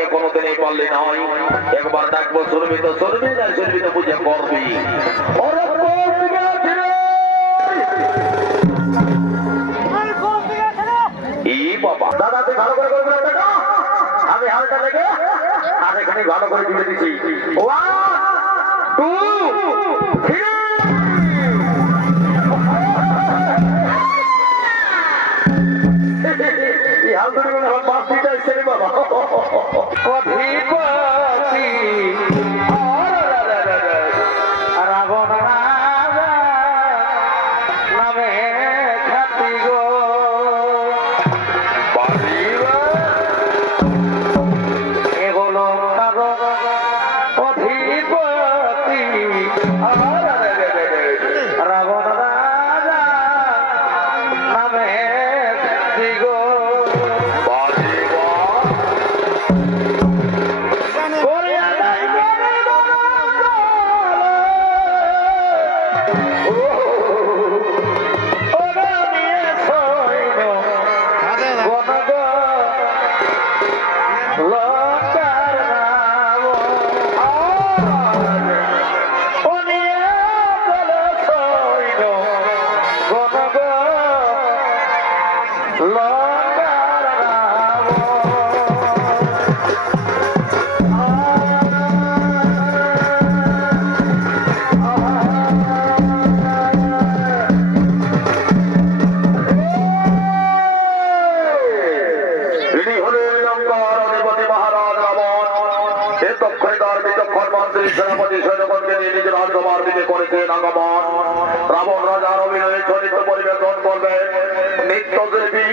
নিয়ে কোনোদিনই পারলি নয়। একবার ডাকবো শুনবি তো শুনবি, না শুনবি তো বুঝে করবি। বাবা দাদা তুই ভালো করে করবি না, আমি হালটা লেগে আর এখানে ভালো করে তুলে দিচ্ছি। 1 2 3 হাল ধরে আমার পাঁচ দিটা এসে বাবা অধিপতি রাবণ নামে খ্যাতি গো এগুলো অধিপতি রাবণ রাজা নামে খ্যাতি গো রাবণ রাজার অভিনয়ে চরিত্র পরিবেশন করবেন নিত্যদেবী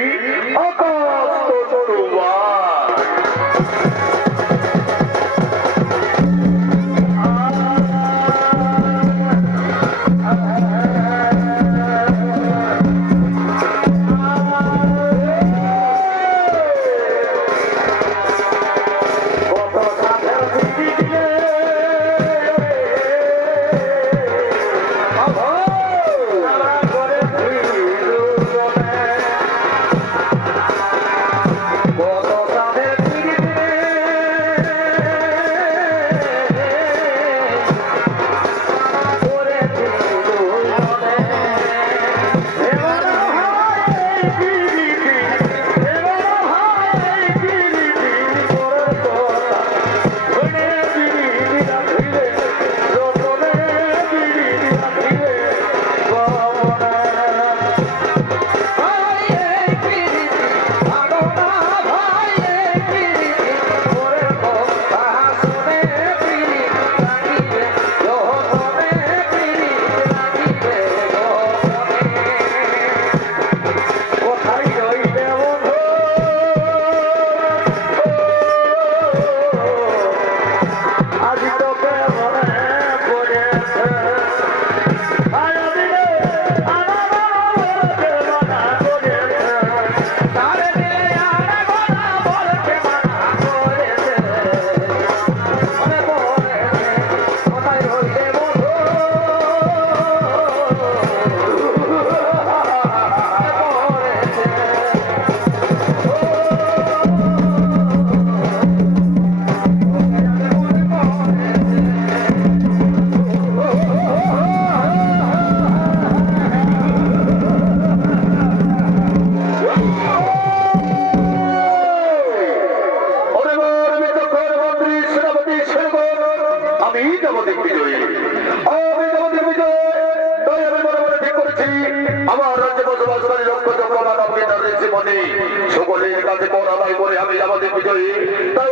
সকলের কাছে পরাবাই করে আমি আমাদের বিজয়ী তাই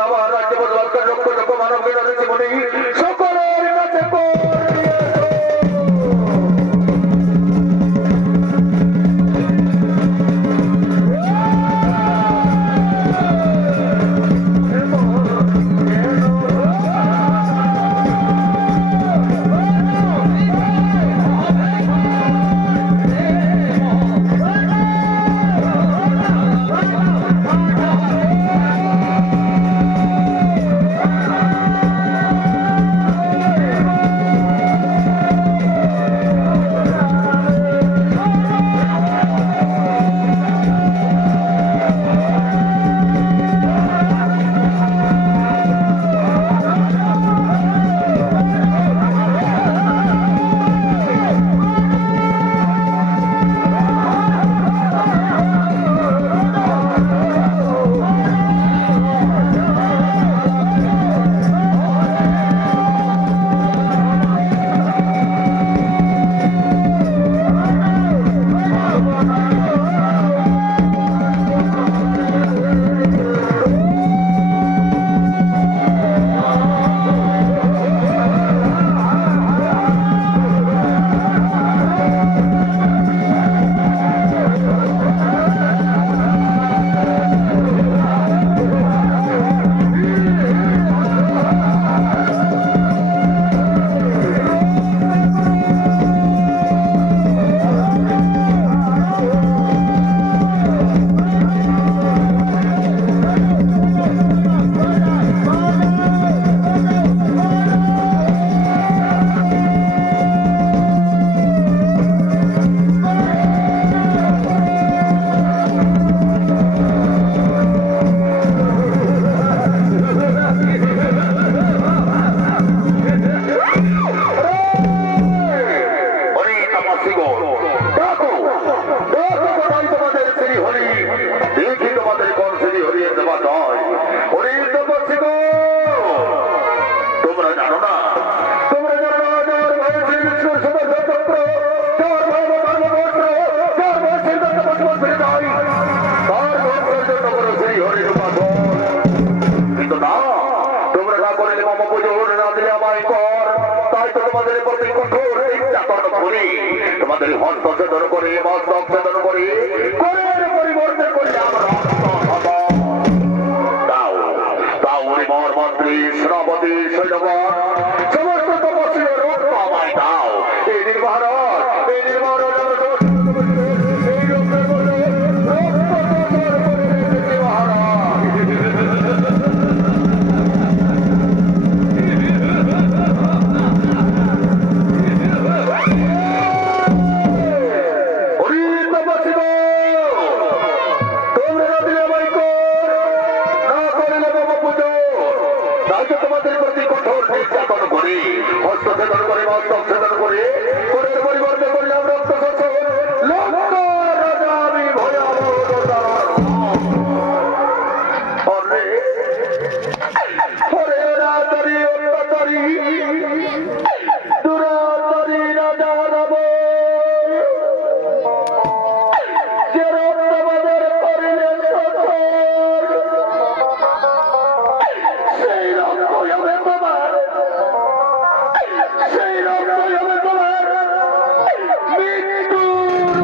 আমার রাজ্য বসবাস করে লক্ষ লক্ষ মানব রয়েছে মনে সকলের কাছে বাসিগণ ডাকো ডাকো কোথায় তোমাদের শ্রী হরি দেখি তোমাদের কোন শ্রী হরিয়ে দেওয়া যায় হরি তো বাসিগণ তোমরা জানো না তোমরা জানো না যার ভাই শ্রী বিষ্ণুর সুদর্শন চক্র যার ভাই কর্মভদ্র যার ভাই শ্রী দত্ত বসবাস ফিরে যায় তার বংশের জন্য কোনো শ্রী হরির উপাসন কিন্তু না তোমরা না করলে মামা পুজো না দিলে আমায় কর তাই তো তোমাদের প্রতি কঠোর নির্যাতন করি তোমাদের হস্ত ছেদন করে মস্তক ছেদন করে করের পরিবর্তন করলে আমরা দাও দাও মর মন্ত্রী সেনাপতি সৈন্যগণ সমস্ত তপস্বীর রক্ত আমায় দাও এই নির্বাহন এই নির্বাহন এই রক্তের বলে তোমাদের প্রতি কঠোর নির্যাতন করি হস্ত ছেদন করে মস্তক ছেদন করে করের পরিবর্তন করলাম রক্ত শোষণ লক্ষ রাজা আমি ভয়াবহ রাজারি অত্যাচারী দুরাচারী রাজা রাব যে রক্তবাদের করিলেন সেই রক্ত হবে তোমার সেই রক্ত হবে তোমার মৃত্যুর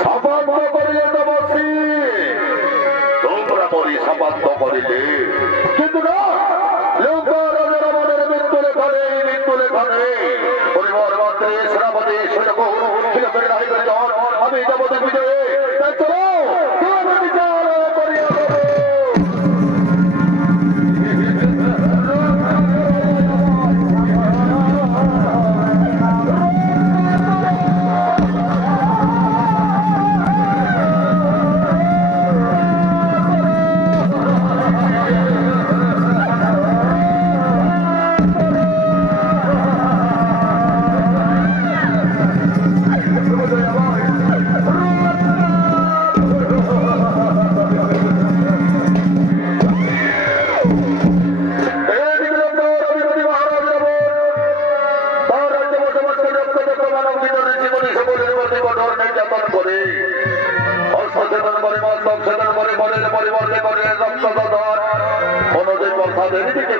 সাবান্ত করিলে তপস্বী তোমরা মরি সাবান্ত করিলে কিন্তু না লোক রাজা রাবণের মৃত্যু লেখানে পরিবার মন্ত্রী সেনাপতি সৈন্য আমি যাবতে বিজয়ে চলো বিচার করিয়া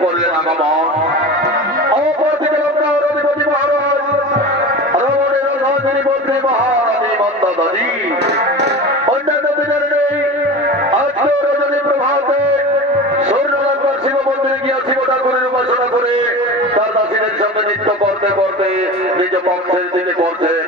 করলেন আগমন অপরদিকে রঘুপতি মহারাজ রমণের রাজধানী বলতে মহারানী মন্দাদারী অন্যান্য দিনের নেই আজকে রজনী প্রভাতে সূর্যলঙ্কার শিব মন্দিরে গিয়া শিব ঠাকুরের উপাসনা করে তার দাসীদের সাথে নৃত্য করতে করতে নিজ পক্ষের দিকে করছেন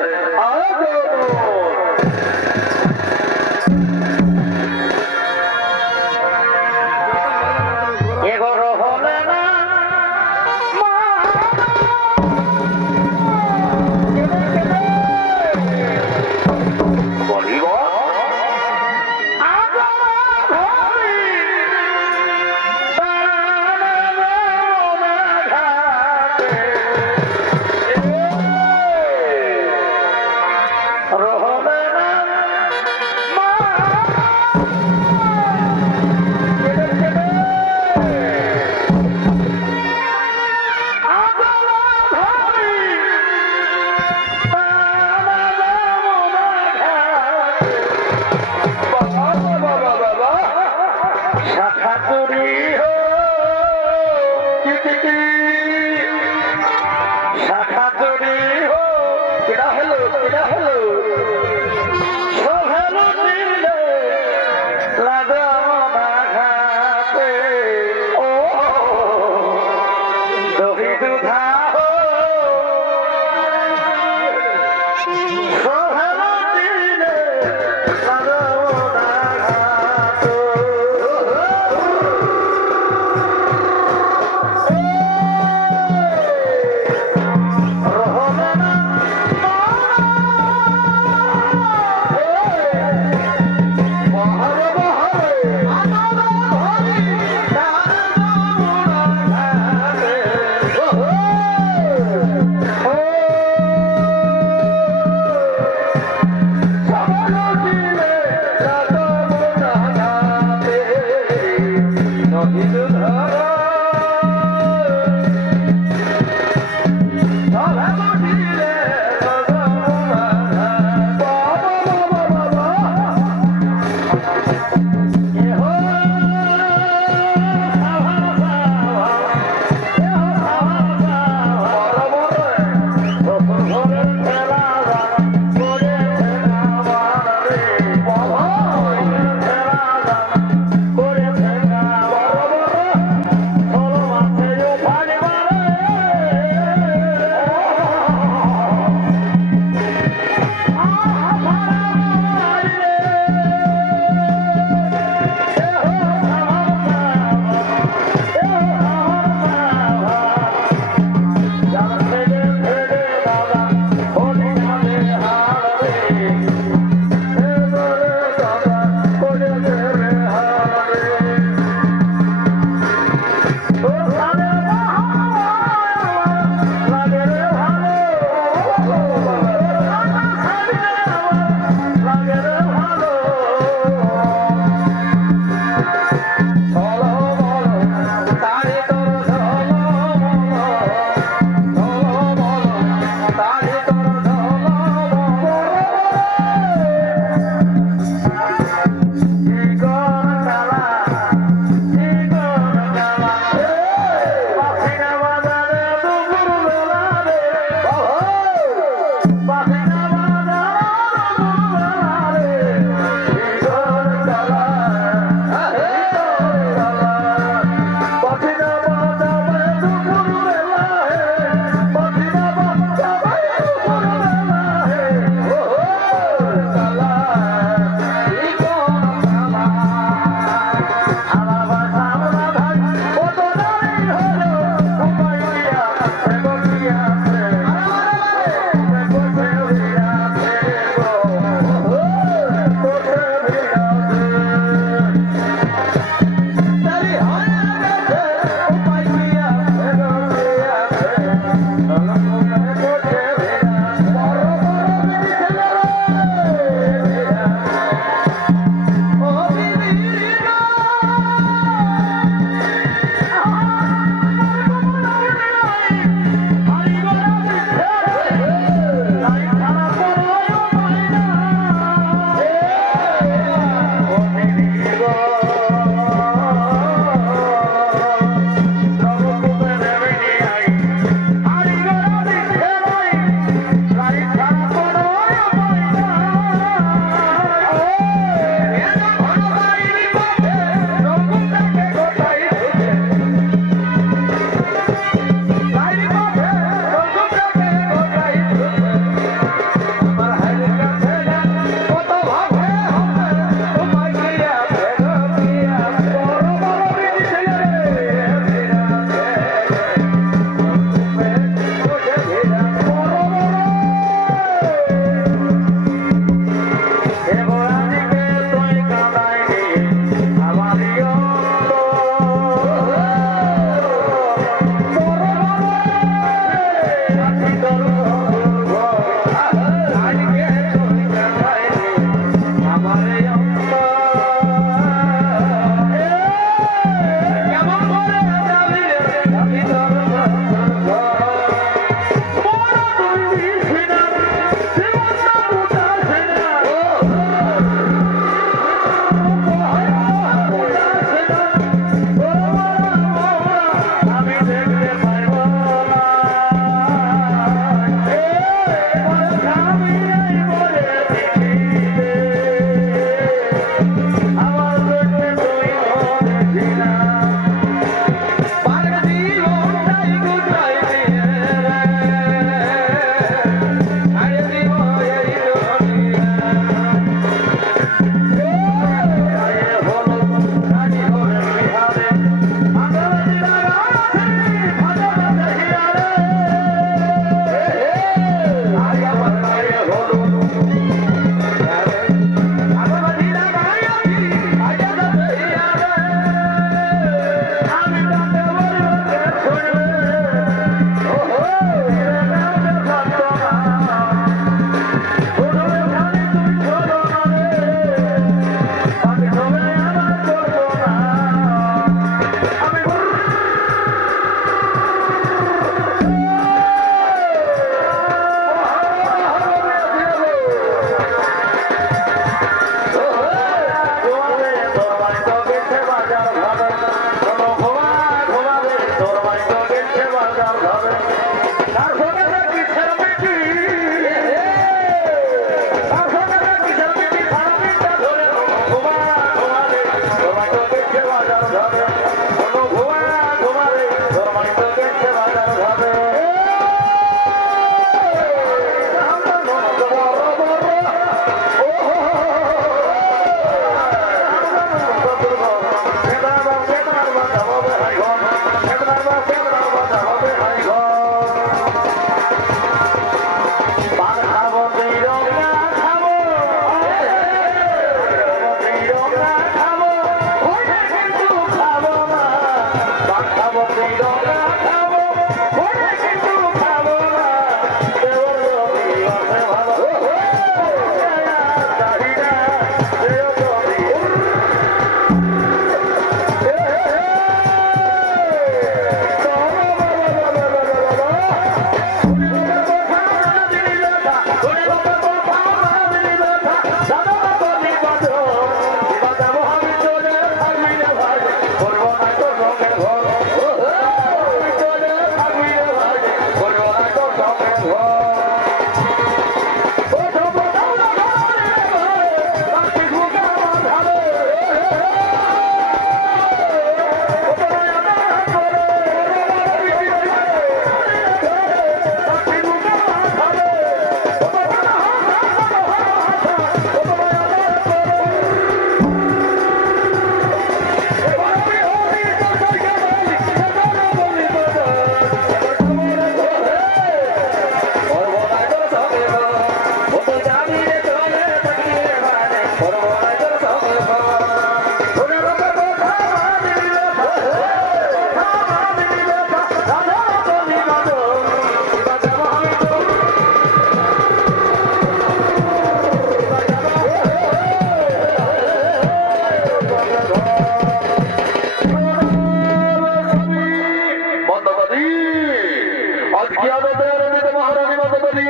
আজকে আনন্দে আনন্দিত মহারানী মাতা দেবী,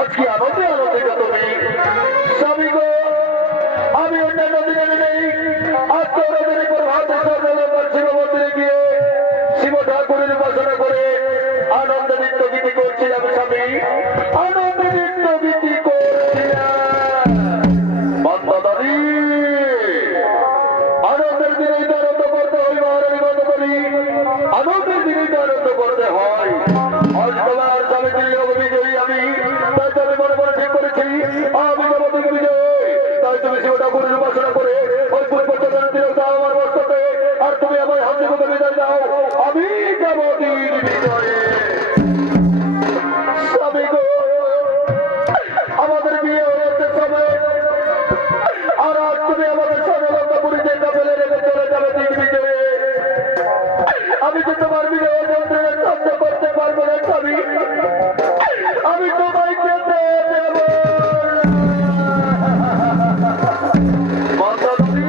আজকে আনন্দে আনন্দিত তুমি স্বামী গো। আমি অন্যান্য দিনে নেই, আজ তো রজনী প্রভাতে সর্বলোক শিব মন্দিরে গিয়ে শিব ঠাকুরের উপাসনা করে আনন্দ নৃত্য গীতি করছিলাম স্বামী, আনন্দ নৃত্য গীতি করছিলাম মাতাদারি। আনন্দের দিনেই তো আনন্দ করতে হয় মহারানী মাতাদারি, আনন্দের দিনেই তো আনন্দ করতে হয়। আজ তোমার স্বামীজির যোগ বিজয়ী আমি, তাই তো আমি মনে মনে ঠিক করেছি আমি যাবো দিক বিজয়। তাই তুমি শিব ঠাকুরের উপাসনা করে ওই পুষ্পচন্দন তিলক দাও আমার মস্তকে, আর তুমি আমার হাসি মুখে বিদায় দাও, আমি যাবো দিক বিজয়ে। স্বামী গো, আমাদের বিয়ে হয়েছে সময়, আর আজ তুমি আমাদের সর্বলঙ্কাপুরীতে কাপেলে রেখে চলে যাবে দিক বিজয়ে। আমি তো তোমার বিজয় যন্ত্রণার সহ্য করতে পারবো না স্বামী, আমি তোমায় যেতে দেব মাতাদাদি।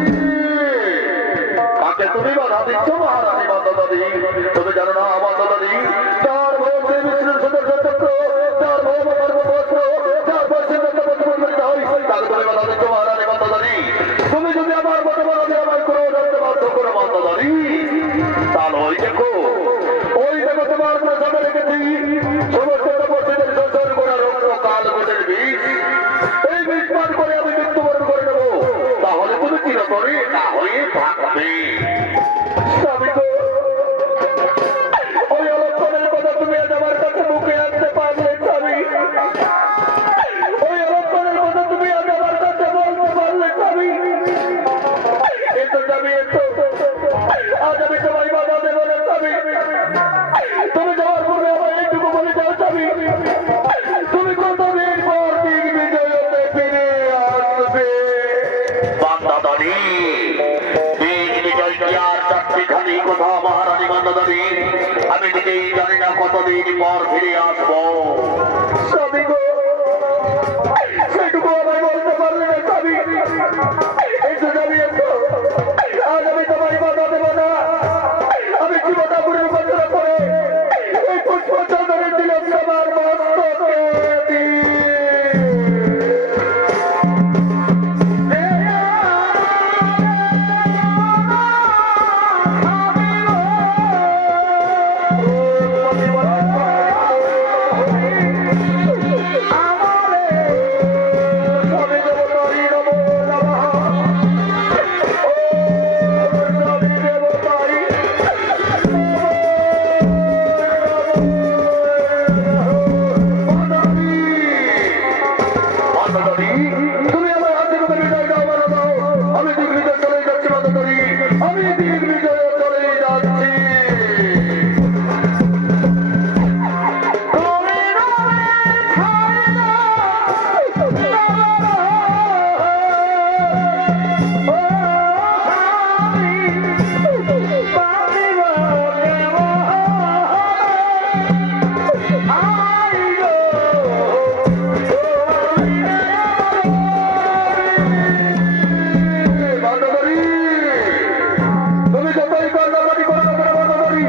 কাকে তুমি বাধা দিচ্ছ মহারানী মাতাদাদি? তুমি জানো না মাতাদাদি, তার ভোগ শ্রী বিষ্ণুর সুদর্শন চক্র, তার ভোগ কর্মবস্ত্র, তার বৈশ্বিক হয়, তাকে তুমি বাধা দিচ্ছ মহারানী মাতাদাদি। তুমি যদি আমার মতো বাধা দিয়ে আমায় কোনো ধরতে বাধ্য করো মাতাদাদি, তাহলে ওই দেখো তোমার প্রসাদে রেখেছি সমস্ত তপস্বীদের সংসার করা রক্ত কাল গোটের বিষ, এই বিষ পান করে আমি মৃত্যুবরণ করে নেবো, তাহলে তুমি চিরতরে না হয়ে থাকবে। স্বামী গো, ওই অলক্ষণের কথা তুমি আজ আমার কাছে মুখে আনতে পারলে স্বামী, ওই অলক্ষণের কথা তুমি আজ আমার কাছে বলতে পারলে স্বামী। কিন্তু স্বামী আজ আমি তোমায় বাধা দেবো না স্বামী, তুমি যাওয়ার পূর্বে আমার এইটুকু বলে যাও স্বামী, তুমি কতদিন পর দিক বিজয়তে ফিরে আসবে মাতাদারি। দিক বিজয় কি আর চারটিখানি কথা মহারানী মাতাদারি? আমি নিজেই জানি না কতদিন পর ফিরে আসবো স্বামী গো, সেটুকু আমায় বলতে পারলে না স্বামী। একটু যাবি একটু, আজ আমি তোমায় বাধা দেবো না, আমি শিব ঠাকুরের উপাসনা করে এই পুষ্পচন্দনের তিলক সবার মস্তকে দিই। তুমি আমার হাতে করে বিজয় দাও মারা দাও, আমি দিক বিজয় চলে যাচ্ছি মাতাদারি, আমি দিক বিজয় চলে যাচ্ছি। তুমি যতই কান্নাকাটি করো না কেন মাতাদারি,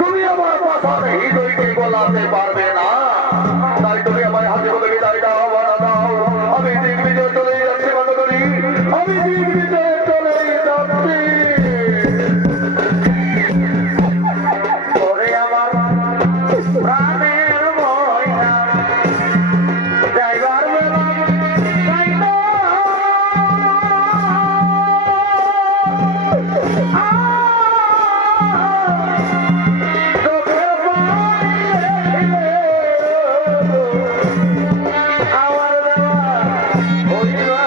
তুমি আমার কথার হৃদয়কে গলাতে পারবে না, তাই তুমি আমার হাতে করে বিদায় দাও মারা দাও, আমি দিক বিজয় চলে যাচ্ছি মাতাদারি, আমি দিক বিজয় চলে যাচ্ছি। ওরে আমার প্রাণের ময়না যাইবার বেলা যাইবা, চোখের পানি রেখে আমার বেলা হইবা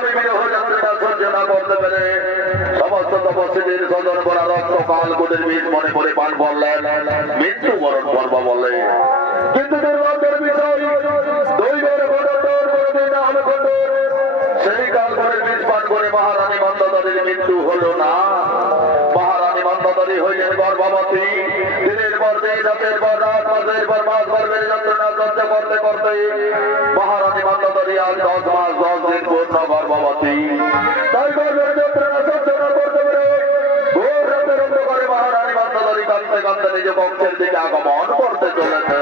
স্বামী বিরহ যন্ত্রণা সহ্য না করতে পেরে সমস্ত তপস্বীদের স্বজন করা রক্ত কালকুটের বীজ মনে করে পান করলেন, মৃত্যুবরণ করব বলে। কিন্তু দুর্ভাগ্যের বিষয়, দৈবের ঘটনার কোনদিন না হলে ঘটন সেই কালকুটের বীজ পান করে মহারানী মন্দোদরীর মৃত্যু হলো না। মহারানী মন্দোদরী হইলেন গর্ভবতী। দিনের পর দিন, রাতের পর রাত, মাসের পর মাস গর্ভের যন্ত্রণা সহ্য করতে করতে মহারানী মন্দোদরী আজ 10 মাস 10 দিন পূর্ণ গর্ভবতী। তাই গর্ভের যন্ত্রণা সহ্য না করতে পেরে ভোর রাতের অন্ধকারে মহারানী মন্দোদরী কাঁদতে কাঁদতে নিজ বংশের দিকে আগমন করতে চলেছে।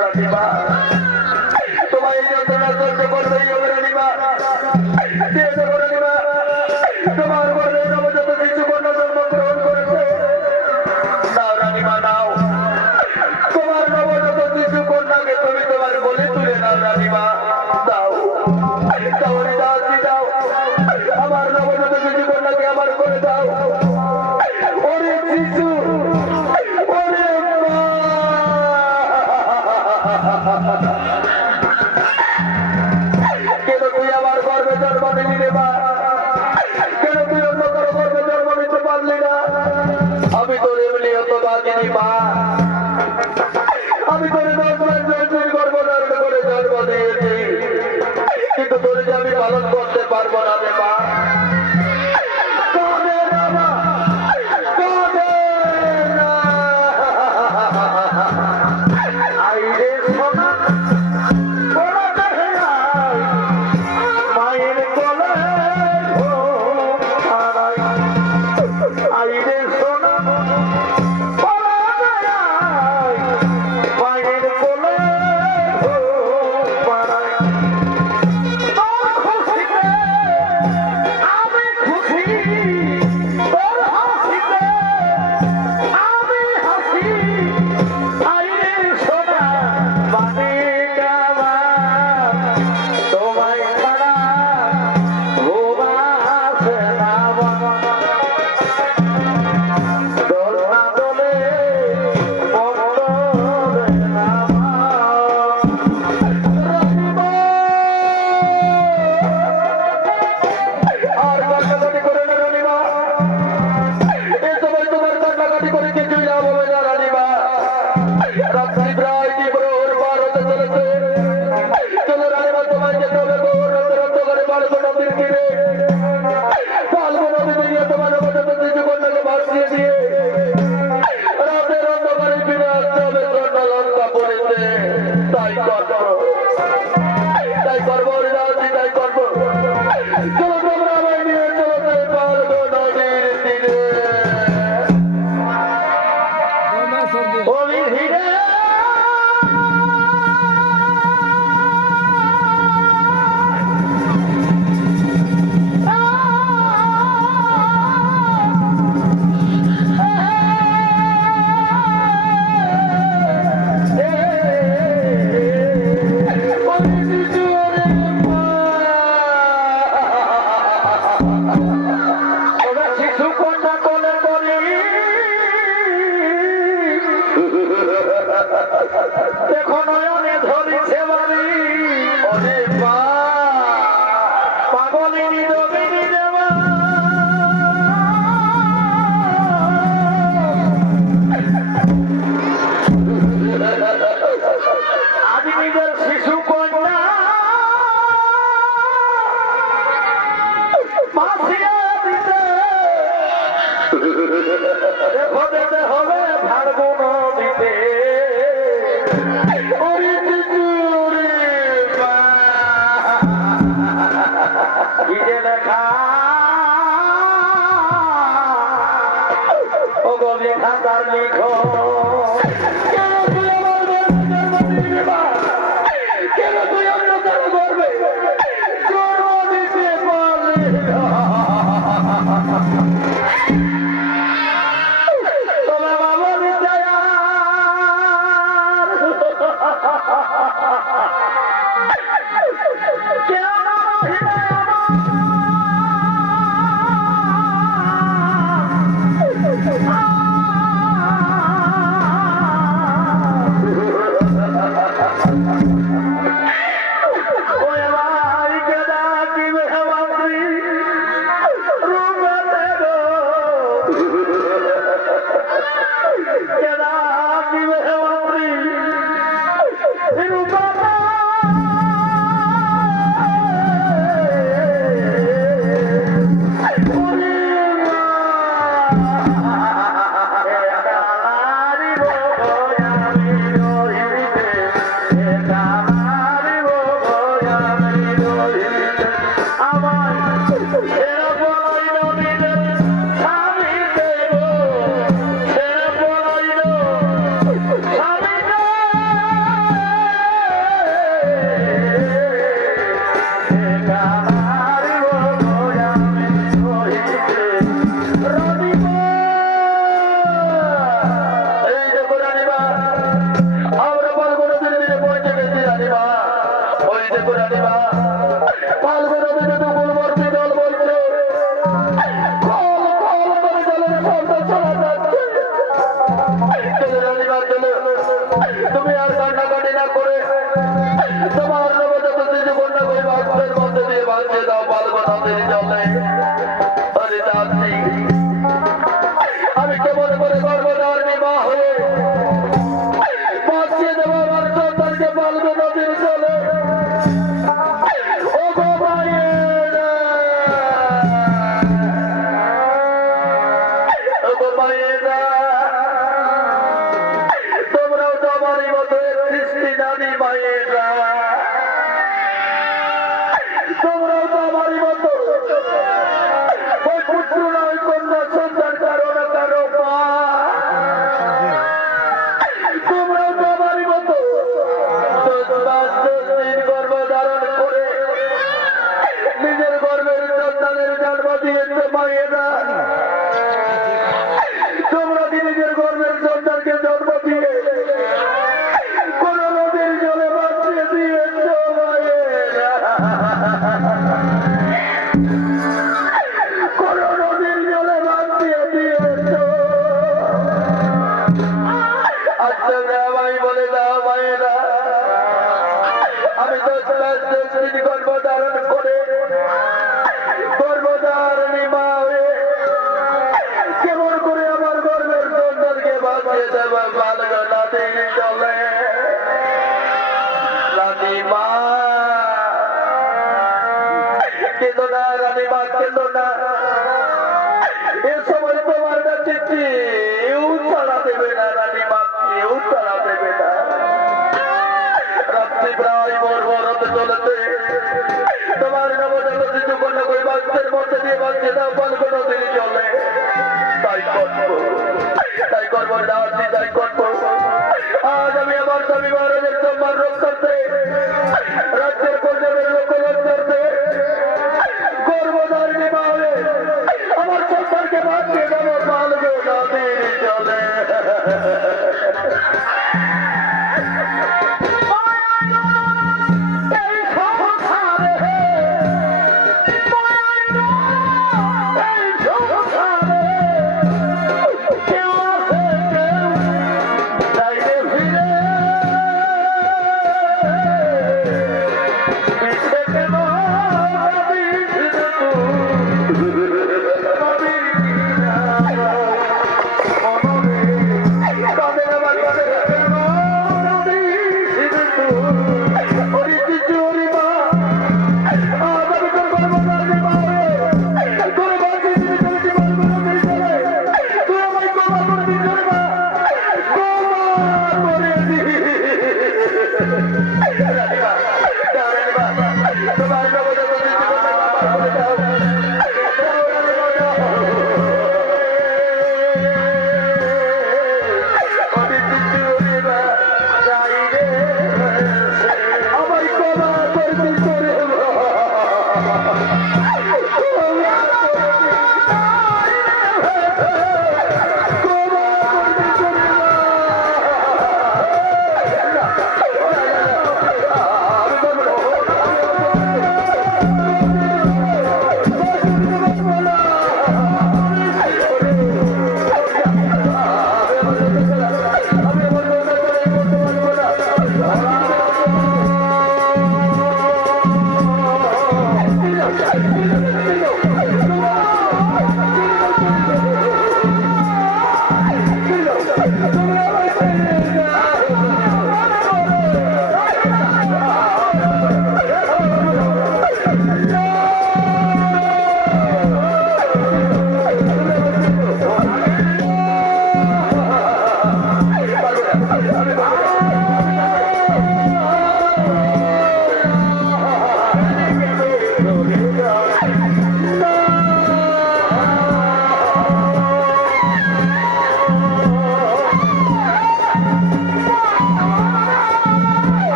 রানীমা তোমার এই যন্ত্রণা সহ্য করতেই হবে রানীমা। যে দেখো রানীমা তোমার ঘরে নবজাত শিশু কন্যা জন্মগ্রহণ করেছে। নাও রানীমা নাও, তোমার নবজাত শিশু কন্যাকে তুমি তোমার বলে তুলে নাও রানীমা। দাও তাহলে দাও, আমার নবজাত শিশু কন্যাকে আমার করে দাও। ওরে শিশু, ওরে মা, কেন তুই আমার গর্ভে জন্ম নিলি রে মা? কেন তুই অন্য কারো গর্ভে জন্ম নিতে পারলি না? আমি তোর এমনি হতো বাগিনি মা, আমি তোর 10 মাস জন্মের গর্ভধারণ করে জন্ম দিয়েছি, কিন্তু তোর যে আমি পালন করতে পারবো না রে মা। কাঁদে না মা, কাঁদে না। আইরে সোনা ওরা দেখে নাই, মায়ের কোলে ঘুম হারাই। আইরে সোনা ওরা দেখে নাই, মায়ের কোলে ঘুম হারাই। তোর খুশিতে আমি খুশি, তোর হাসিতে আমি হাসি। আইরে সোনা মানিক আমার, তোমায় ছাড়া ঘুম আসে না বাবা। দোল না দোলে মন দোলে না মা। রানীমা, আর কান্নাকাটি করে না রানীমা। এ সময় তোমার কান্নাকাটি করে কিছুই লাভ হবে না রানীমা। রাত্রি প্রায় প্রহর পার হতে চলেছে। চলো রানীমা, তোমায় যেতে হবে গৌর রাতের অন্ধকারে বালক নদীর তীরে। ফাল্গু নদীতে গিয়ে তোমার নবজাত শিশু কন্যাকে ভাসিয়ে দিয়ে রাতের অন্ধকারে ফিরে আসতে হবে। কন্যা লঙ্কা পড়েছে, তাই করবো, তাই করবো রাজি, তাই করবো। চলো তোমরা আমায় নিয়ে চলো সেই ফাল্গু নদীর তীরে। ওই ধীরে শিশু কন্যা কোলে করি, দেখো নয়নে ধরিছে বাড়ি। ওরে মা, পাগলিনী রবিনী দেবা, আজ নিজের শিশু কন্যা ভাসিয়ে দিতে। দেখো যেতে হবে ফাল্গু নদীতে। ওরে শিশু, ওরে মা, কি যে লেখা ও গো লেখা তার লিখো। কেন তুই আমার গর্ভে জন্ম দিলি মা? কেন তুই অন্য কারো গর্ভে জন্ম দিতে পারলি না? তোমার বাবা বিদ্যার কেন রহিলে রানীমা পালগো নদীতে দুপুর বর্তী জল বলছে কল কল করে জলের শব্দ শোনা যাচ্ছে চলে রানীমা চলে তুমি আর কান্নাকাটি না করে তোমার নবজাত শিশু কন্যা ওই বাক্সের মধ্যে দিয়ে ভাসিয়ে দাও পালগো নদীর জলে আরে যাচ্ছি আমি কেমন করে গর্ভধারিণী মা হয়ে বাঁচিয়ে দেবো আমার সন্তানকে পালগো নদীর জলে ও গো মায়েরা ও গো মায়েরা তোমরাও তো আমারই মতো সৃষ্টি জানি মায়েরা তোমরাও তো আমারই মতো ওই পুত্র নয় কন্যা সন্তান কারো না কারো মা তোমরাও তো আমারই মতো গর্ভ ধারণ করে নিজের গর্ভের সন্তানের জন্ম দিয়েছে মায়েরা তোমরা কি নিজের গর্ভের সন্তানকে জন্ম দিয়ে কোন নদীর জলে বাঁচিয়ে দিয়েছ মায়েরা কোন নদীর জলে বাঁচিয়ে দিয়েছ আচ্ছা আমি বলে দাও মায়েরা আমি তো গর্ভ ধারণ করে গর্ভধারিণী মা হয়ে কেমন করে আমার গর্ভের সন্তানকে বাঁচিয়ে দেব পালগো নদীর জলে রানীমা কেঁদো না রানীমা কেঁদো না এ সময় তোমার কাছে কেউ ছাড়া দেবে না রানীমা কেউ ছাড়া দেবে না রাত্রি প্রায় ভোর ভোর হতে চলেছে তোমার নবজাত শিশু কন্যা ওই বাক্সের মধ্যে দিয়ে বাঁচিয়ে দাও পালগো নদীর জলে তাই করবো যাচ্ছি তাই করবো আজ আমি আমার স্বামী মহারাজের সম্মান রক্ষার্থে রাজ্যের পর্যায়ের লোকলক্ষার্থে গর্ভধারিণী মা হয়ে আমার সন্তানকে বাঁচিয়ে দেবো পালগো নদীর জলে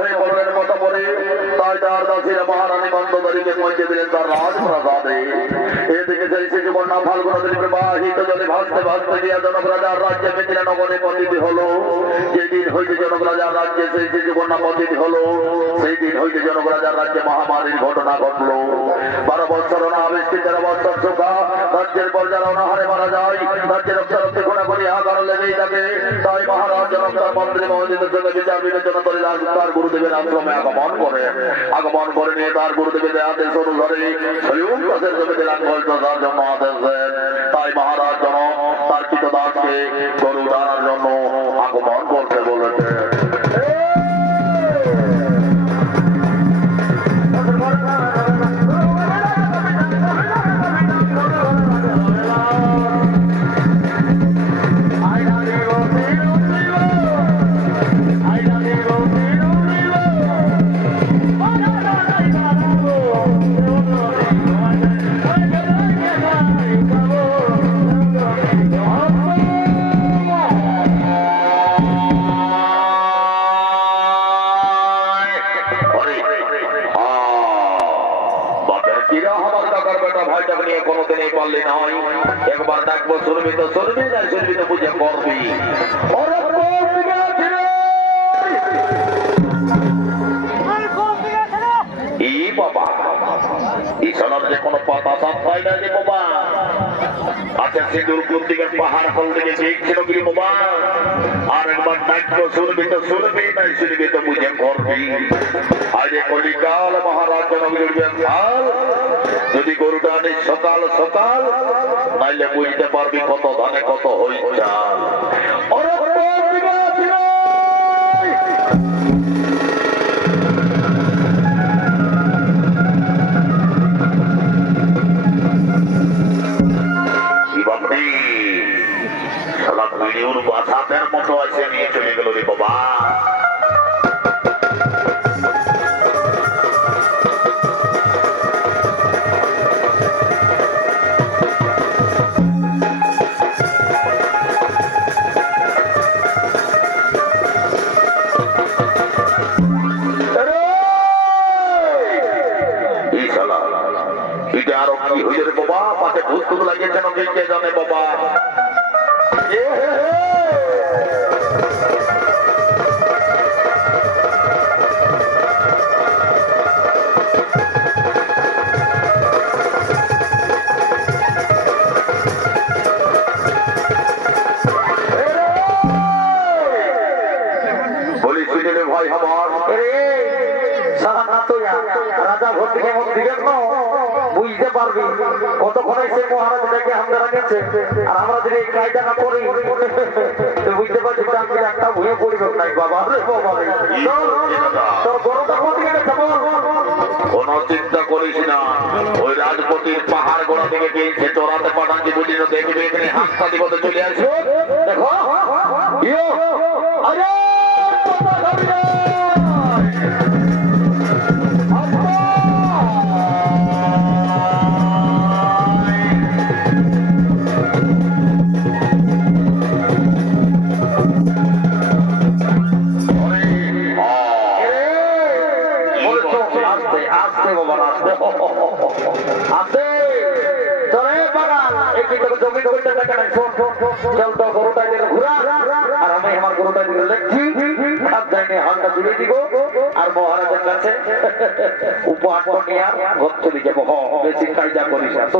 হয়ে বললেন মতো করে তাই তার দাসীরা মহারানী মন্দোদরীকে পৌঁছে দিলেন তার রাজপ্রাসাদে। এদিকে সেই শিশু কন্যা ফাল্গুন নদীর প্রবাহিত জলে ভাসতে ভাসতে গিয়া জনক রাজার রাজ্যে মিথিলা নগরে পতিত হলো। যেদিন হইতে জনক রাজার রাজ্যে সেই শিশু কন্যা পতিত হলো সেই দিন হইতে জনক রাজার রাজ্যে মহামারীর ঘটনা ঘটলো। 12 বৎসর অনাবৃষ্টি, 13 বৎসর শুকা, রাজ্যের পর্যায়ে অনাহারে মারা যায়, রাজ্যের রক্তারক্তি খুনাখুনি হাহাকার লেগেই থাকে। তাই মহারাজ জনক তার মন্ত্রী মহোদয়দের সঙ্গে বিচার বিবেচনা করে তার গুরুদেবের আশ্রমে আগমন করে নিয়ে তার গুরুদেবের আদেশ অনুসারে স্বয়ং দাসের জমিতে লাঙ্গল চষার জন্য আদেশ দেন। তাই মহারাজ জনক তার কৃতদাসকে গরু টানার জন্য আগমন করতে বলেছেন। একবার ডাকবো শুনবি তো শুনবি, না শুনবি তো বুঝে করবি। বাবা ইসলাম যে কোনো পাতা সাপ পাই না যে বাবা। আচ্ছা সিঁদুর কোন দিকে পাহাড় কোন দিকে দেখছিল কি বাবা। আর একবার ডাকবো শুনবি তো শুনবি, না শুনবি তো বুঝে করবি। আজ কলিকাল মহারাজ জনগণের যদি গরুটা আনিস সকাল সকাল, নাইলে বুঝতে পারবি কত ধানে কত হই চাল। বাসাতের মতো আছে নিয়ে চলে গেল রে বাবা। আরো কি হইল রে বাবা, পাশে ভূত ভূত লাগিয়েছে নাকি কে জানে বাবা। ভাই আমার রাজা ঘর থেকে বুঝতে পারবি কতক্ষণে সে মহারাজ ডেকে আমরা গেছে। আর আমরা যদি এই কায়দা না করি বুঝতে পারছি একটা ভুয়ে পরিবেশ নাই বাবা। তোর গরুটা কোথেকে গেছে বল। কোনো চিন্তা করিস না, ওই রাজপতির পাহাড় গোড়া থেকে গিয়েছে চড়াতে পাঠাচ্ছি বুঝি না। দেখবে এখানে হাসতা দিবতে চলে আসবো। দেখো আরে মহারাজের কাছে উপহার নিয়ে ঘর চলে যাবো। বেশি কায়দা করিস না তো।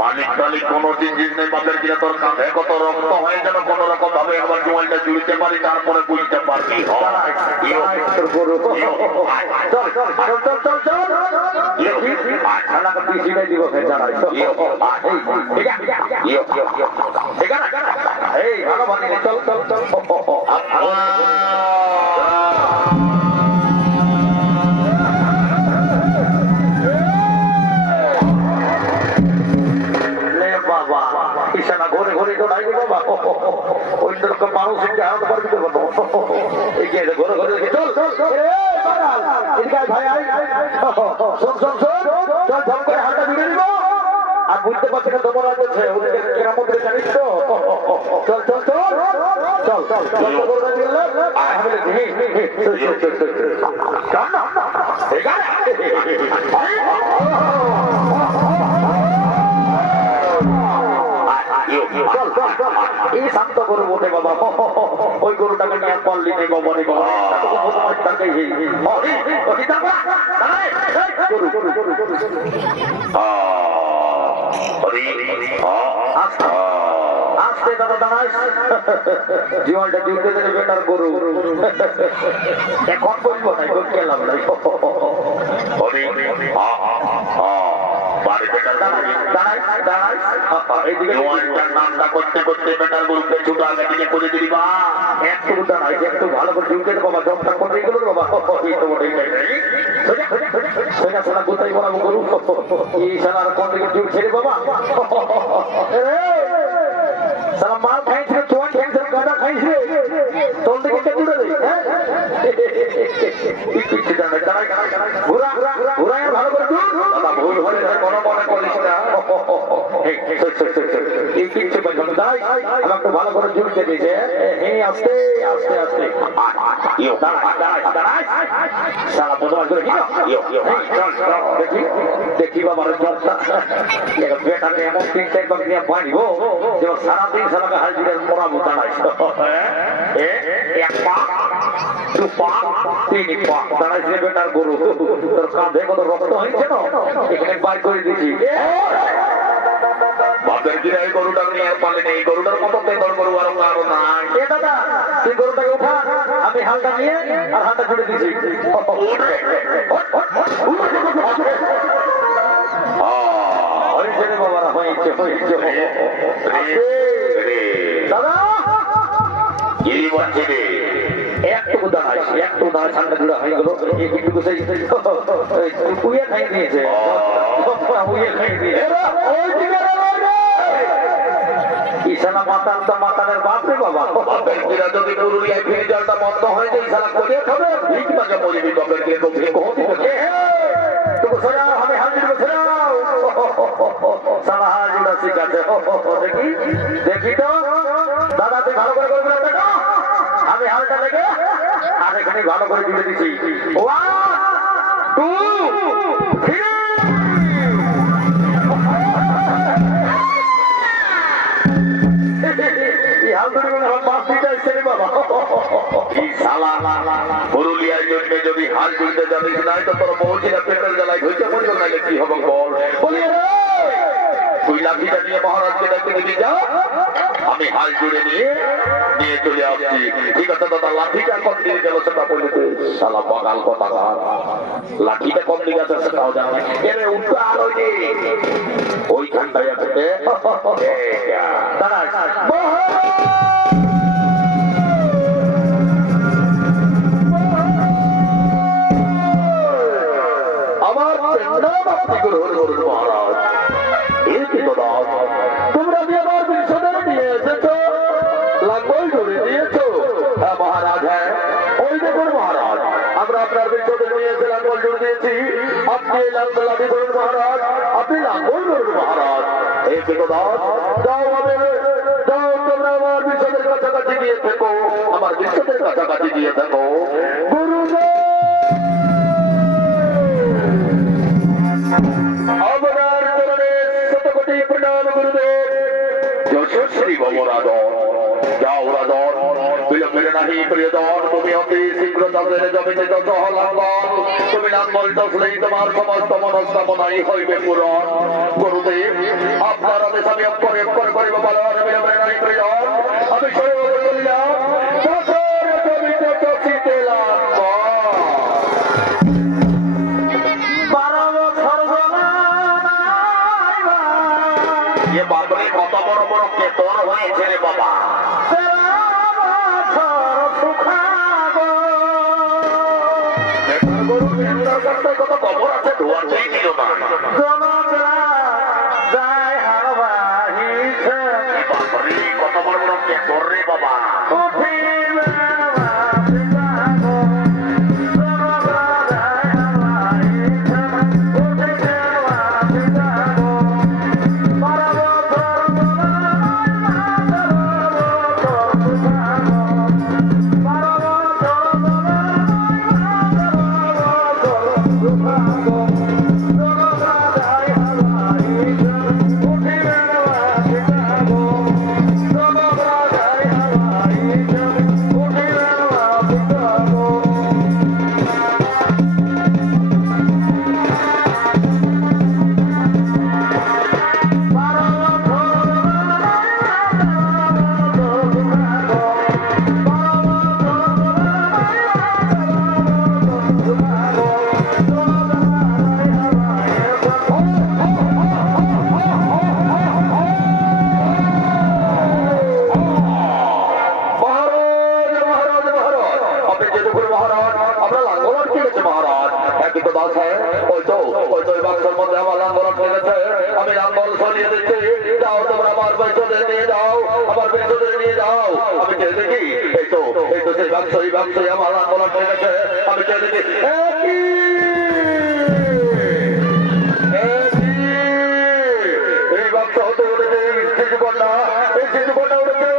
মালিক টালিক কোনো জিনিস নেই বাপের কিনা তোর কাঁধে কত রক্ত হয়ে যেন কোন রকম ভাবে একবার জোয়ালটা জুড়তে পারি, তারপরে বুঝতে পারবি। ঘরে ঘরে তো নাই বাবা, ওই রকম মানুষ আনতে পারবি তো ঘরে ঘরে চল ভাই চল চল চল চল করে হাতটা ভিড়ে দিব। আর বুঝতে পারছি না তোমার আছে ওদিকে গ্রাম থেকে জানিস তো চল চল চল চল চল চল করে দিলে আমি চল না এই শান্ত গরু বটে বাবা ওই গরুটাকে নিয়ে পারলি নেই গোবরে আসতে দাদা দাঁড়াই জীবনটা জিউতে দিলে বেটার গরু এখন বলবো না গরু খেলাম না নামটা করতে করতে বেটার গরুকে ছোট আগে দিকে করে দিলি বা একটু দাঁড়াই একটু ভালো করে ঢুকে বাবা জবটা করে গেল বাবা সোজা সোজা কোথায় বলাবো গরু এই সালার কোন দিকে ঢুক ছেড়ে বাবা সালা মাল খাইছে চোয়ান খাইছে গাঁদা খাইছে তোর দিকে কে জুড়ে দেয় ঘুরা ঘুরা ভালো করে ভুল হলে কোনো মনে করিস না এই কিচ্ছু আমাকে ভালো করে জুড়তে দিয়েছে আস্তে আস্তে আস্তে দেখি বাবার বেটাকে এমন তিনটে নিয়ে বাঁধবো যে সারাদিন সারাকে হাল জুড়ে মরাবো দাঁড়াই এক পা দু পা তিন পা দাঁড়াইছে বেটার গরু তোর কাঁধে কত রক্ত হয়েছে না এখানে বার করে দিয়েছি বাপের কিনা এই গরুটাকে নিয়ে আর পালে নেই গরুটার মতো পেদর গরু আর আরো নাই দাদা তুই গরুটাকে উঠা আমি হালটা নিয়ে আর হালটা জুড়ে দিয়েছি বাবারা হয়েছে হয়েছে দাদা একটুকু দাঁড়াই একটু দাঁড়ায় ঠান্ডা জুড়ে হয়ে গেল একটুকু সেই উইয়ে খাইয়ে দিয়েছে উইয়ে খাইয়ে দিয়েছে ইশালা মাতাল তো মাতালের বাপরে বাবা বাপের যদি পুরুলিয়ায় ফিরে জলটা বন্ধ হয়ে যায় ইশালা করিয়ে খাবে ঠিক মাঝে মরিবি বাপের গিয়ে তো ভেঙে হতে তুমি সরাও আমি হাজির সরাও সারা হাজির ঠিক আছে দেখি দেখি তো দাদা তুই ভালো করে করবি না আমি হালটা লেগে আর এখানে ভালো করে জুড়ে দিচ্ছি 1 2 3 পুরুলিয়ার জন্য যদি হাল জুড়তে জানিস নাই তো তোর বহুচিনা পেটের জ্বালায় ধৈর্য পড়বে নাহলে কি হবে বল তুই লাঠিটা নিয়ে মহারাজকে দেখতে দিবি যা আমি হাল জুড়ে নিয়ে নিয়ে চলে আসছি ঠিক আছে দাদা লাঠিটা কম দিকে গেল সেটা বলতে শালা বাগাল কথা লাঠিটা কম দিকে আছে সেটাও জানা এর উল্টা আর ওইখানটায় আছে দাঁড়া আমার মহারাজ তোমরা যে আমার বিশ্বদের নিয়ে এসেছো লাঙ্গল জুড়ে দিয়েছো হ্যাঁ মহারাজ হ্যাঁ ওই দেখুন মহারাজ আমরা আপনার বিশ্বদের নিয়ে এসে লাঙ্গল জুড়ে দিয়েছি আপনি লাঠি ধরুন মহারাজ আপনি লাঙ্গল ধরুন মহারাজ এই বিশ্বদাস যাও যাও তোমরা আমার বিশ্বদের কাছাকাছি গিয়ে থেকো আমার বিশ্বদের কাছাকাছি গিয়ে থেকো গুরুদেব প্রণাম গুরুদেব যশস্বী ভবরাদন যাও রাজন বিলম্বের নাহি প্রিয়দন তুমি অতি শীঘ্র তাদের জমিতে যত হলাঙ্গন তুমি লাঙ্গল টসলেই তোমার সমস্ত মনস্কামনাই হইবে পূরণ গুরুদেব আপনার আদেশ আমি অক্ষরে অক্ষর করিব বলন বিলম্বের নাহি প্রিয়দন আমি সর্ব বলিলাম যশোর জমিতে চষিতে লাঙ্গল কত বড় বড় কেতন হয়েছে রে বাবা কত খবর আছে ধোয়াতেই দিল না কত বড় বড় কেতন রে বাবা পেছনে নিয়ে যাও, আমার পেছনে নিয়ে যাও। আমি চেয়ে দেখি এই তো সেই ব্যবসায়ী আমার আন্দোলন হয়ে গেছে। আমি চেয়ে দেখি এই বাক্স হতে উঠেছে এই শিশুকন্যা, এই শিশুকন্যা উঠেছে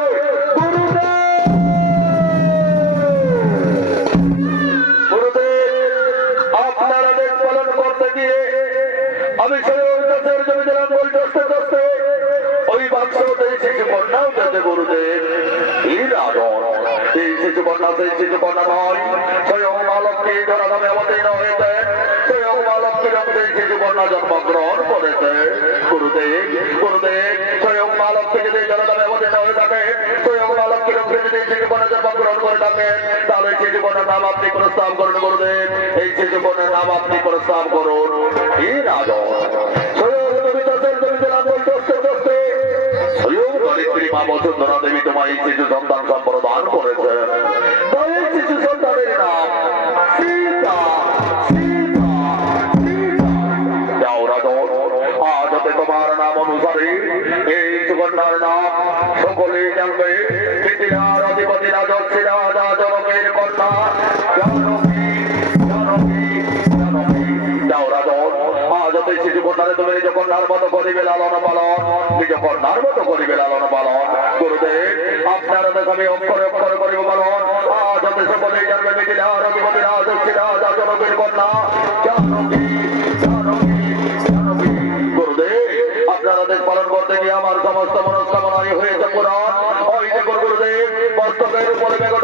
আপনারা দেশ পালন করতে গিয়ে আমি সেই দেশের জমি দিলাম বলতে আসতে ওই বাক্স হতে শিশু কন্যা উঠেছে গুরুদেব। এই রাজন এই শিশু কন্যা সেই শিশু কন্যা নয়, স্বয়ং মা লক্ষ্মী জনাধামে অবতীর্ণ হয়েছে। স্বয়ং মা লক্ষ্মী যখন সেই শিশু কন্যা জন্মগ্রহণ করেছে গুরুদেব। স্বয়ং মা লক্ষ্মী যদি জনাধামে অবতীর্ণ হয়ে থাকে, স্বয়ং মা লক্ষ্মী যদি শিশু কন্যা জন্মগ্রহণ করে থাকে, তাহলে শিশু কন্যার নাম আপনি প্রস্তাব করুন গুরুদেব। এই শিশু কন্যার নাম আপনি প্রস্তাব করুন। এই রাজন মা বসুন্ধরা দেবী তোমার এই শিশু সন্তান সম্প্রদান করেছে। এই শিশু সন্তানের নাম সীতা। যাও রাজন, আজ হতে তোমার নাম অনুসারে এই সুকন্যার নাম সকলেই জানবে। পৃথিবীর অধিপতি রাজর্ষি রাজা জনকের কন্যা জানকী। যাও রাজন, আজ হতে শিশু কন্যারে তুমি নিজ কন্যার মতো করিবে লালন পালন, নিজ কন্যার মতো করিবে লালন পালন। গুরুদেব আপনারা দেশ আমি অক্ষরে করিব পালন। আজ হতে সকলেই জানবে পৃথিবীর অধিপতি রাজর্ষি রাজা জনকের কন্যা জানকী। গুরুদেব আপনারা দেশ পালন করতে গিয়ে আমার সমস্ত মনস্কামনাই হয়েছে পুরাণ। ওই দেখুন গুরুদেব, মস্তকের উপরে মেঘ